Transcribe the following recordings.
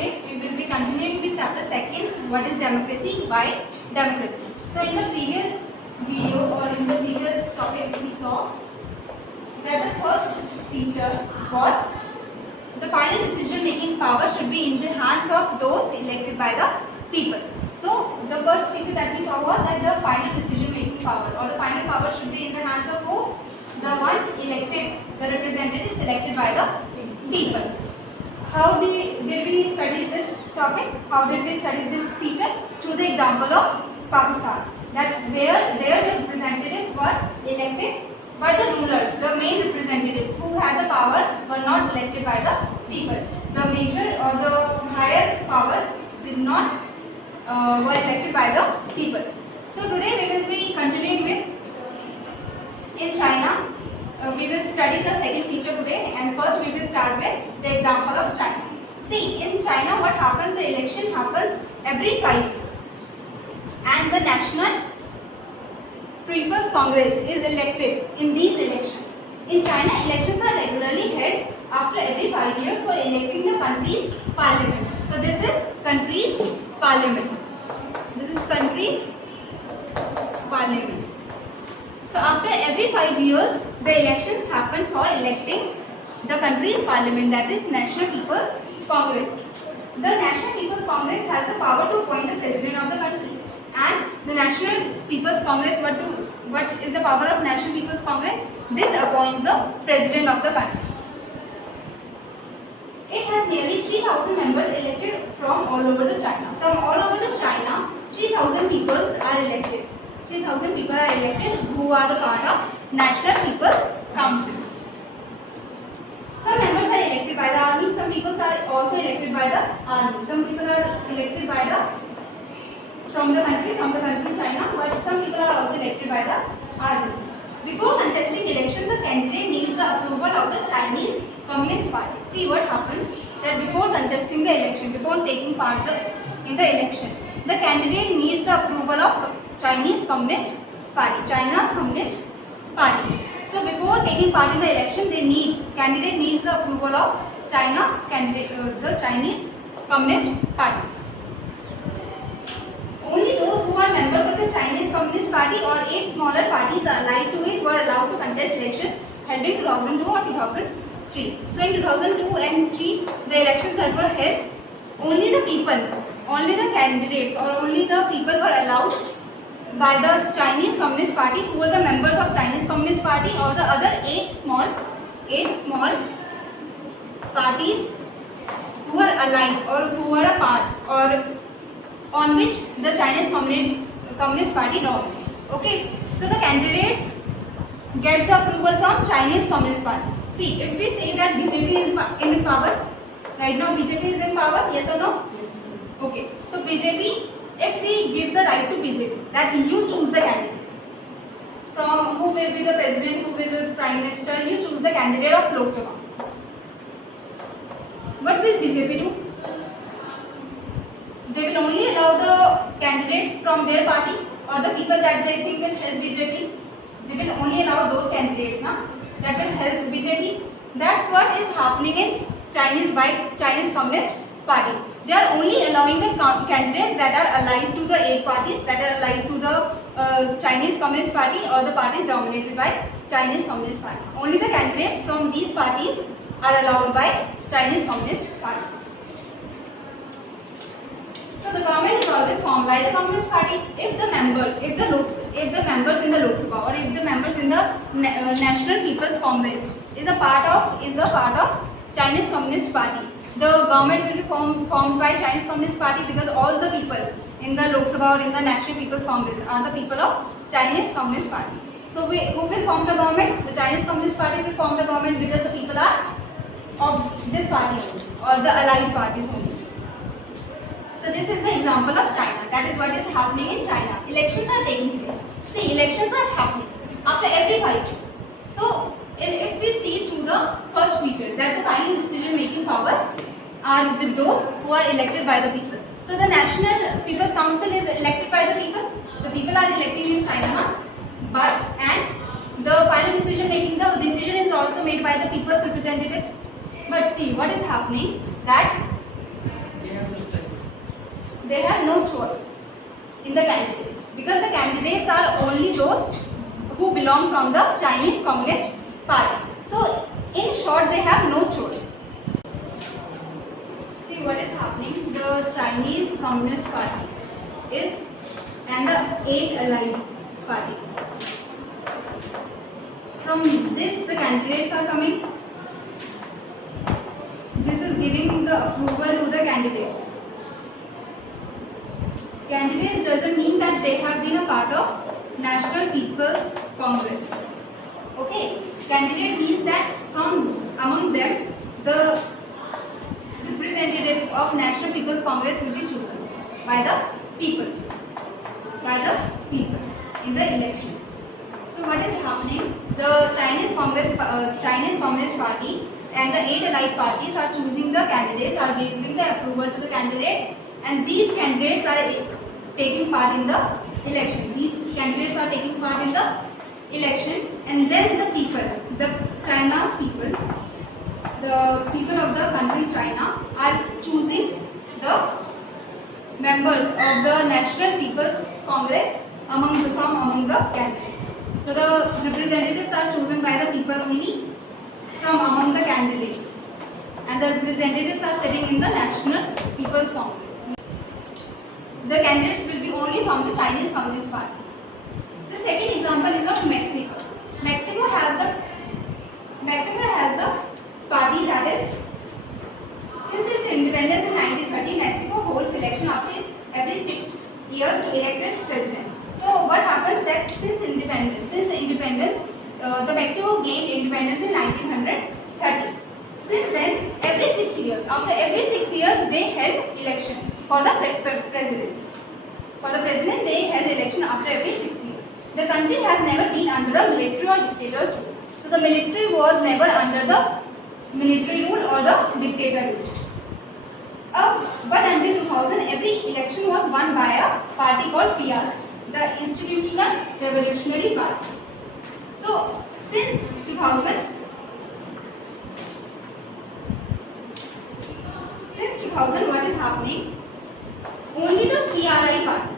subject. We will be continuing with chapter 2, what is democracy, why democracy. So in the previous video or in the previous topic we saw that the first feature was the final decision making power should be in the hands of those elected by the people. So the first feature that we saw was that the final decision making power or the final power should be in the hands of who? The one elected, the representative selected by the people. How did we study this topic? How did we study this feature? Through the example of Pakistan, that where their representatives were elected, but the rulers, the main representatives who had the power were not elected by the people. The major or the higher power did not were elected by the people. So today we will be continuing with in China. We will study the second feature today, and first we will start with the example of China. See, in China what happens, the election happens every 5 years and the National People's Congress is elected in these elections. In China, elections are regularly held after every 5 years for electing the country's parliament. So this is country's parliament. This is country's parliament. So after every 5 years, the elections happen for electing the country's parliament, that is National People's Congress. The National People's Congress has the power to appoint the president of the country. And the National People's Congress, what is the power of National People's Congress? This appoints the president of the country. It has nearly 3,000 members elected from all over the China. From all over the China, 3,000 people are elected. 3,000 people are elected who are the part of National People's Council. Some members are elected by the army, some people are also elected by the army. Some people are elected by from the country China, but some people are also elected by the army. Before contesting elections, a candidate needs the approval of the Chinese Communist Party. See what happens, that before contesting the election, before taking part in the election, the candidate needs the approval of Chinese Communist Party, China's Communist Party. So before taking part in the election, candidate needs the approval of the Chinese Communist Party. Only those who are members of the Chinese Communist Party or 8 smaller parties allied to it were allowed to contest elections held in 2002 or 2003. So in 2002 and 3, the elections that were held, only the people, only the candidates or only the people were allowed by the Chinese Communist Party who were the members of Chinese Communist Party or the other 8 small parties who were aligned or who were a part or on which the Chinese Communist Party dominates. Okay, so the candidates gets the approval from Chinese Communist Party. See, if we say that BJP is in power, right now BJP is in power, yes or no? Yes. Okay, so BJP, if we give the right to BJP, that you choose the candidate, from who will be the president, who will be the prime minister, you choose the candidate of Lok Sabha. What will BJP do? They will only allow the candidates from their party or the people that they think will help BJP. They will only allow those candidates that will help BJP. That's what is happening in Chinese Communist Party. They are only allowing the candidates that are allied to the 8 parties, that are allied to the Chinese Communist Party or the parties dominated by Chinese Communist Party. Only the candidates from these parties are allowed by Chinese Communist Parties. So the government is always formed by the Communist Party if the members in the Lok Sabha or if the members in the National People's Congress is a part of Chinese Communist Party. The government will be formed by Chinese Communist Party because all the people in the Lok Sabha or in the National People's Congress are the people of Chinese Communist Party. So who will form the government? The Chinese Communist Party will form the government because the people are of this party or the allied parties only. So this is the example of China. That is what is happening in China. Elections are taking place. See, elections are happening after every 5 years. So if we see through the first feature, that the final decision making power are with those who are elected by the people. So the National People's Council is elected by the people. The people are elected in China, and the final decision making, the decision is also made by the people's representative. But see what is happening, that they have no choice in the candidates, because the candidates are only those who belong from the Chinese Communist Party. So in short, they have no choice. See what is happening. The Chinese Communist Party is and the 8 allied parties. From this the candidates are coming. This is giving the approval to the candidates. Candidates doesn't mean that they have been a part of National People's Congress. Okay, candidate means that from among them the representatives of National People's Congress will be chosen by the people. In the election. So what is happening? The Chinese Communist Party and the 8 allied parties are choosing the candidates, are giving the approval to the candidates, and these candidates are taking part in the election. These candidates are taking part in the election, and then the people, China's people, the people of the country China are choosing the members of the National People's Congress from among the candidates. So the representatives are chosen by the people only from among the candidates, and the representatives are sitting in the National People's Congress. The candidates will be only from the Chinese Communist Party. The second example is of Mexico. Mexico has the party that is, since its independence in 1930, Mexico holds election after every 6 years to elect its president. So what happened that since independence, the Mexico gained independence in 1930. Since then, after every 6 years, they held election for the president. For the president, they held election after every 6 years. The country has never been under a military or dictator's rule. So the military was never under the military rule or the dictator rule. But until 2000, every election was won by a party called PR, the Institutional Revolutionary Party. So since 2000, what is happening? Only the PRI party,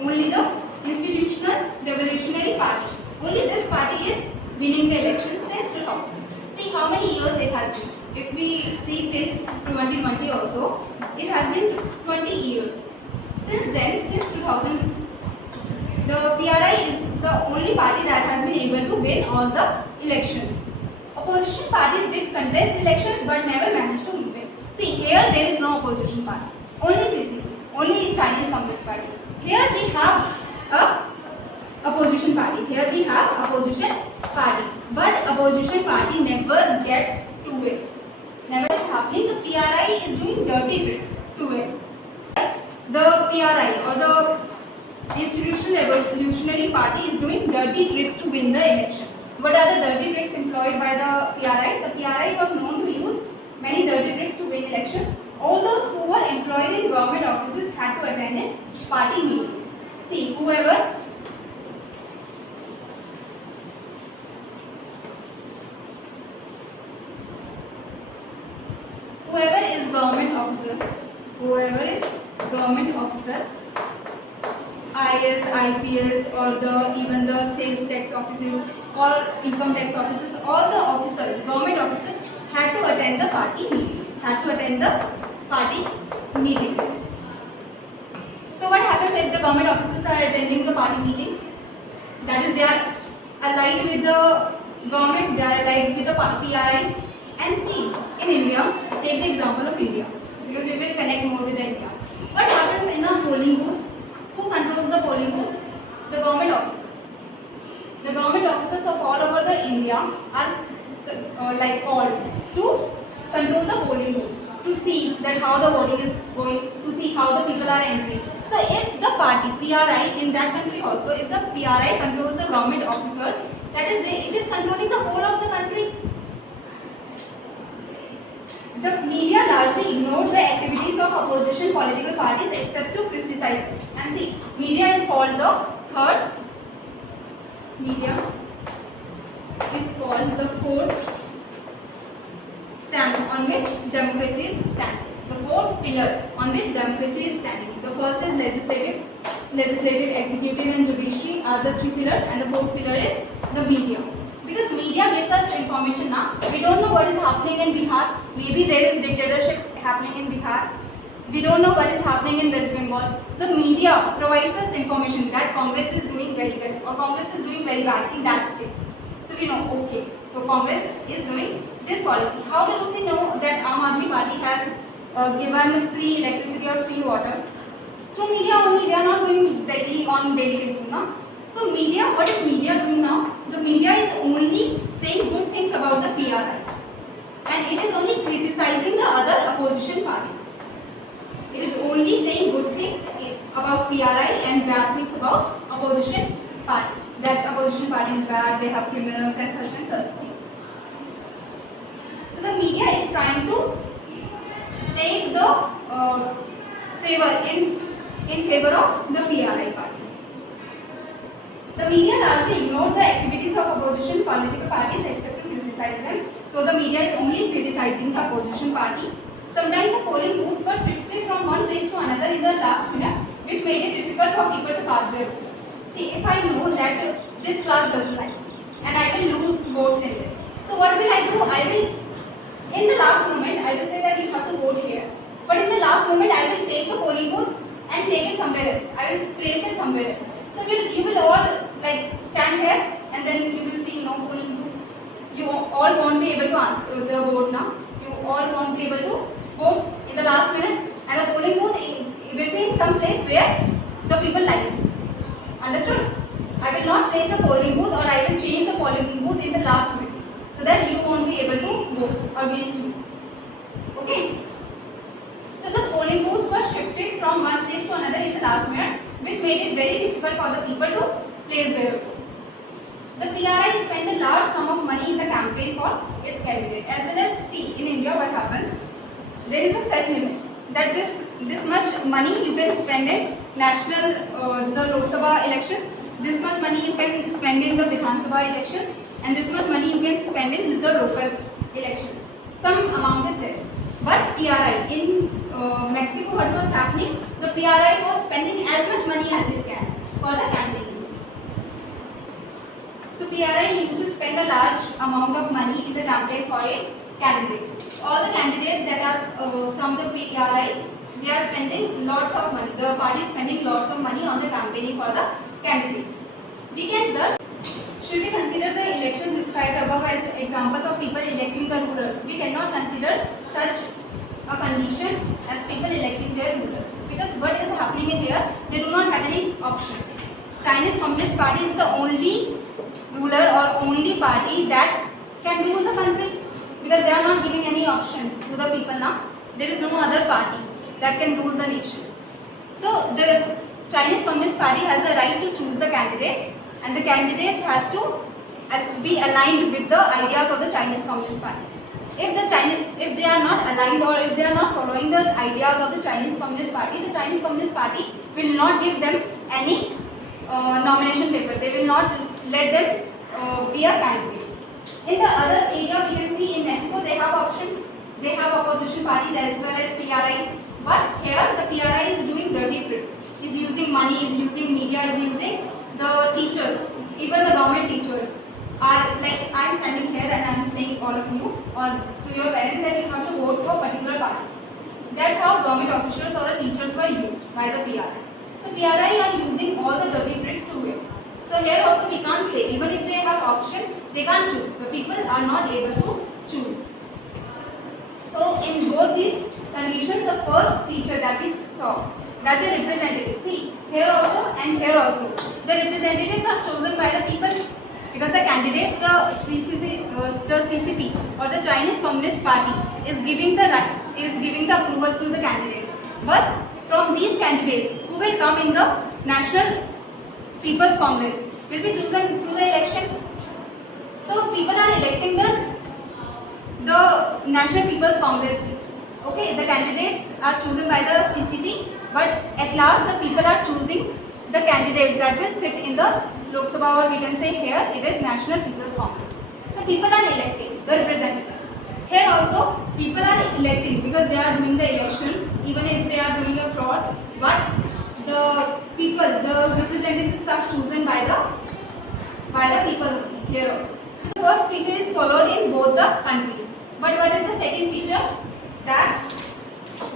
only the Institutional Revolutionary Party, only this party is winning the election since 2000. See how many years it has been. If we see till 2020 also, it has been 20 years. Since then, since 2000, the PRI is the only party that has been able to win all the elections. Opposition parties did contest elections but never managed to win. See, here there is no opposition party, only CCP, only Chinese Communist Party. Here we have a opposition party. But opposition party never gets to win. Never is happening. The PRI is doing dirty tricks to win. The PRI or the Institutional Revolutionary Party is doing dirty tricks to win the election. What are the dirty tricks employed by the PRI? The PRI was known to use many dirty tricks to win elections. All those who were employed in government offices had to attend its party meetings. See, whoever is government officer, IAS, IPS, or even the sales tax offices or income tax offices, all the officers, government officers had to attend the party meetings. So what happens if the government officers are attending the party meetings? That is, they are allied with the government, they are allied with the PRI. And see, in India, take the example of India, because we will connect more with India. What happens in a polling booth? Who controls the polling booth? The government officers. The government officers of all over the India are called to control the polling booths, to see that how the voting is going, to see how the people are entering. So if the party PRI in that country also, if the PRI controls the government officers, that is, it is controlling the whole of the country. The media largely ignored the activities of opposition political parties except to criticize them. And see, media is called the fourth stamp on which democracies stand. The four pillars on which democracy is standing. The first is legislative, executive and judiciary are the three pillars, and the fourth pillar is the media. Because media gives us information now. We don't know what is happening in Bihar. Maybe there is dictatorship happening in Bihar. We don't know what is happening in West Bengal. The media provides us information that Congress is doing very well or Congress is doing very bad in that state. So we know, okay, so Congress is doing this policy. How do we know that Aam Aadmi Party has given free electricity or free water? Through media only. We are not doing daily on daily basis, no? So media, what is media doing now? The media is only saying good things about the PRI, and it is only criticizing the other opposition parties. It is only saying good things about PRI and bad things about opposition party. That opposition party is bad, they have criminals and such things. So the media is trying to take the favor in favor of the PRI party. The media largely ignored the activities of opposition political parties except to criticize them. So the media is only criticizing the opposition party. Sometimes the polling booths were shifted from one place to another in the last minute, which made it difficult for people to cast their vote. See, if I know that this class doesn't like and I will lose votes in it, so what will I do? I will, in the last moment, I will say that you have to vote here. But in the last moment, I will take the polling booth and take it somewhere else. I will place it somewhere else. So you will all like stand here and then you will see no polling booth. You all won't be able to answer the vote now. You all won't be able to vote in the last minute, and the polling booth will be in some place where the people like it. Understood? I will not place a polling booth or I will change the polling booth in the last minute so that you won't be able to vote against me. Okay? So the polling booths were shifted from one place to another in the last minute, which made it very difficult for the people to place their votes. The PRI spent a large sum of money in the campaign for its candidate. As well as, see, in India what happens, there is a set limit that this much money you can spend in national, the Lok Sabha elections, this much money you can spend in the Vidhan Sabha elections, and this much money you can spend in the local elections. Some amount is set. But PRI, in Mexico what was happening, the PRI was spending as much money as it can for the campaign. So PRI used to spend a large amount of money in the campaign for its candidates. All the candidates that are from the PRI, they are spending lots of money. The party is spending lots of money on the campaigning for the candidates. We can thus, should we consider the elections described above as examples of people electing the rulers? We cannot consider such a condition as people electing their rulers, because what is happening in here, they do not have any option. Chinese Communist Party is the only ruler or only party that can rule the country, because they are not giving any option to the people now. There is no other party that can rule the nation. So the Chinese Communist Party has the right to choose the candidates, and the candidates has to be aligned with the ideas of the Chinese Communist Party. If they are not aligned or if they are not following the ideas of the Chinese Communist Party, the Chinese Communist Party will not give them any nomination paper. They will not let them be a candidate. In the other area, we can see in Mexico they have option. They have opposition parties as well as PRI. But here the PRI is doing dirty trick. Is using money, is using media, is using the teachers, even the government teachers are like, I am standing here and I am saying all of you or to your parents that you have to vote for a particular party. That's how government officials or the teachers were used by the PRI. So PRI are using all the dirty tricks to win. So here also we can't say, even if they have option, they can't choose. The people are not able to choose. So in both these conditions, the first feature that we saw, that the representatives, see here also and here also, the representatives are chosen by the people, because the candidates, the CCP or the Chinese Communist Party is giving the approval to the candidate. But from these candidates who will come in the National People's Congress will be chosen through the election. So people are electing the National People's Congress. Okay, the candidates are chosen by the CCP, but at last the people are choosing the candidates that will sit in the Lok Sabha, or we can say here it is National People's Congress. So people are electing the representatives. here also people are electing because they are doing the elections, even if they are doing a fraud, but the people, the representatives are chosen by the people here also. So the first feature is followed in both the countries. But what is the second feature? That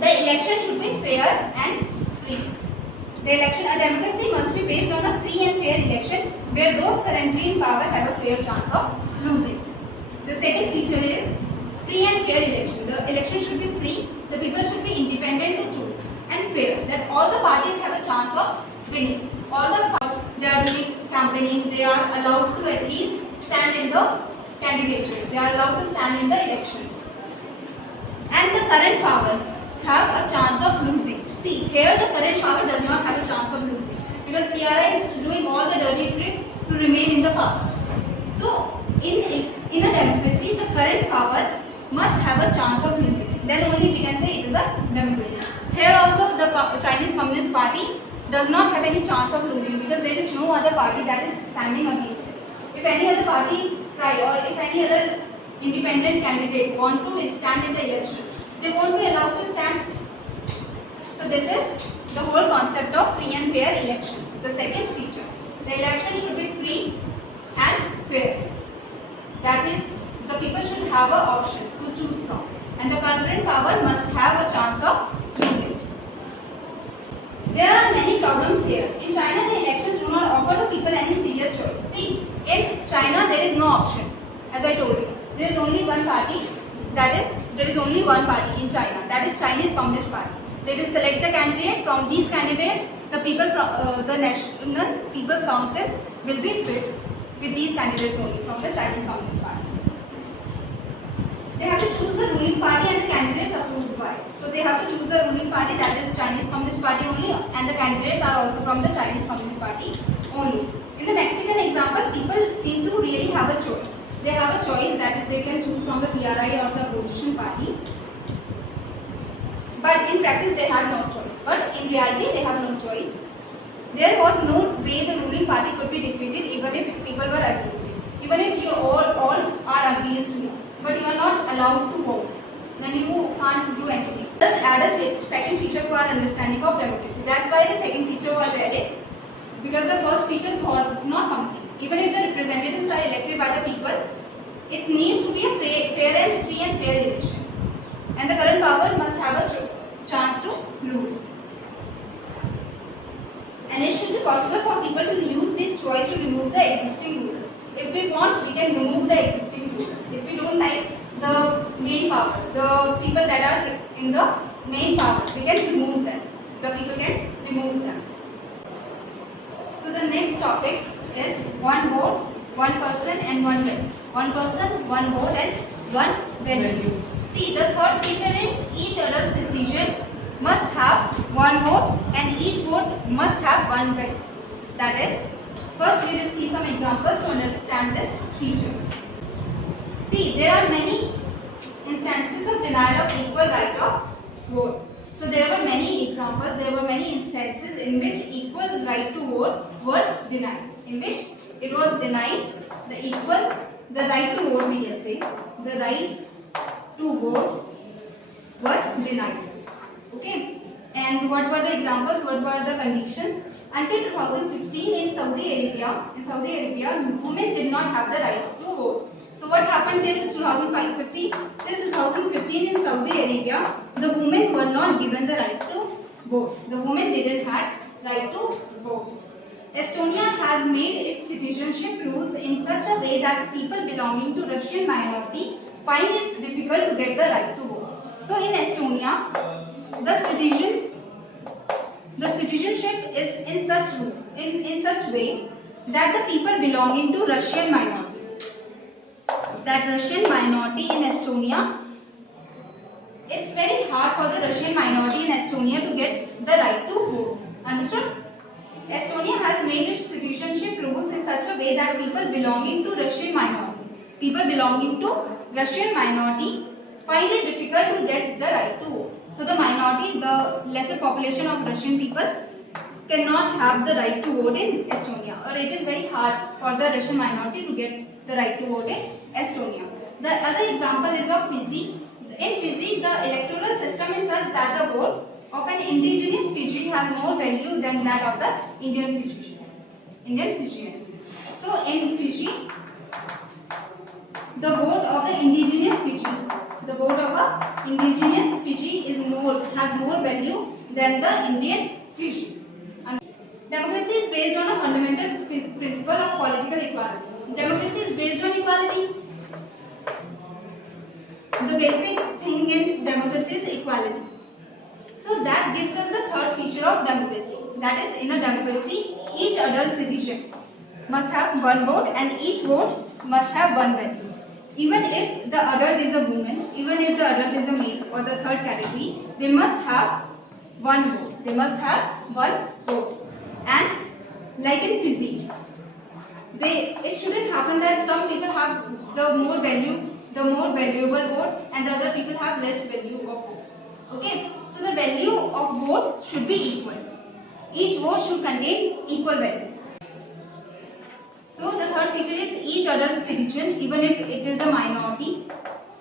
the election should be fair and free. The election, a democracy must be based on a free and fair election where those currently in power have a fair chance of losing. The second feature is free and fair election. The election should be free, the people should be independent to choose, and fair, that all the parties have a chance of winning. All the parties, they are doing campaigning, they are allowed to at least stand in the candidature, they are allowed to stand in the elections. And the current power have a chance of losing. See, here the current power does not have a chance of losing because PRI is doing all the dirty tricks to remain in the power. So, in a democracy, the current power must have a chance of losing. Then only we can say it is a democracy. Here also the Chinese Communist Party does not have any chance of losing because there is no other party that is standing against it. If any other party try or if any other independent candidate want to stand in the election, they won't be allowed to stand. So this is the whole concept of free and fair election. The second feature, the election should be free and fair. That is, the people should have an option to choose from, and the current power must have a chance of losing. There are many problems here. In China, the elections do not offer to people any serious choice. See, in China there is no option. As I told you, there is only one party. There is only one party in China. That is Chinese Communist Party. They will select the candidate. From these candidates, the people from the National People's Council will be fit with these candidates only from the Chinese Communist Party. They have to choose the ruling party and the candidates approved by it. So they have to choose the ruling party, that is Chinese Communist Party only, and the candidates are also from the Chinese Communist Party only. In the Mexican example, people seem to really have a choice. They have a choice that they can choose from the PRI or the opposition party. But in practice they have no choice. But in reality they have no choice. There was no way the ruling party could be defeated even if people were against it. Even if you all are against you, but you are not allowed to vote, then you can't do anything. Let's add a second feature to our understanding of democracy. That's why the second feature was added, because the first feature was not complete. Even if the representatives are elected by the people, it needs to be a fair and free and fair election. And the current power must have a chance to lose. And it should be possible for people to use this choice to remove the existing rulers. If we want, we can remove the existing rulers. If we don't like the main power, the people that are in the main power, we can remove them. The people can remove them. So the next topic is one vote, one person and one value. One person, one vote and one value. See, the third feature is each adult citizen must have one vote and each vote must have one value. That is, first we will see some examples to understand this feature. See, there are many instances of denial of equal right of vote. So there were many examples, there were many instances in which equal right to vote were denied. In which it was denied the right to vote, we can say, the right to vote were denied. Okay, and what were the examples, what were the conditions? Until 2015 in Saudi Arabia, women did not have the right to vote. So what happened till 2015? Till 2015 in Saudi Arabia, the women were not given the right to vote. The women didn't have right to vote. Estonia has made its citizenship rules in such a way that people belonging to Russian minority find it difficult to get the right to vote. So in Estonia, the citizenship is in such way that the people belonging to Russian minority, in Estonia, it's very hard for the Russian minority in Estonia to get the right to vote. Understood? Estonia has made its citizenship rules in such a way that people belonging to Russian minority find it difficult to get the right to vote. So the minority, the lesser population of Russian people cannot have the right to vote in Estonia, or it is very hard for the Russian minority to get the right to vote in Estonia. The other example is of Fiji. In Fiji, the electoral system is such that the vote of an indigenous Fijian has more value than that of the Indian Fijian. So in Fiji, the vote of the indigenous Fiji has more value than the Indian Fiji. Democracy is based on a fundamental principle of political equality. Democracy is based on equality. The basic thing in democracy is equality. So that gives us the third feature of democracy. That is, in a democracy, each adult citizen must have one vote and each vote must have one value. Even if the adult is a woman, even if the adult is a male or the third category, they must have one vote. And like in Fiji, it shouldn't happen that some people have the more valuable vote and the other people have less value of vote. Okay, so the value of vote should be equal. Each vote should contain equal value. So the third feature is each adult citizen, even if it is a minority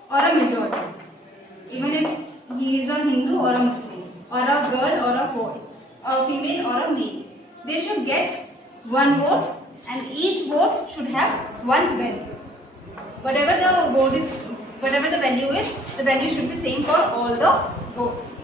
or a majority, even if he is a Hindu or a Muslim, or a girl or a boy, a female or a male, they should get one vote and each vote should have one value. Whatever the value is, the value should be same for all the votes.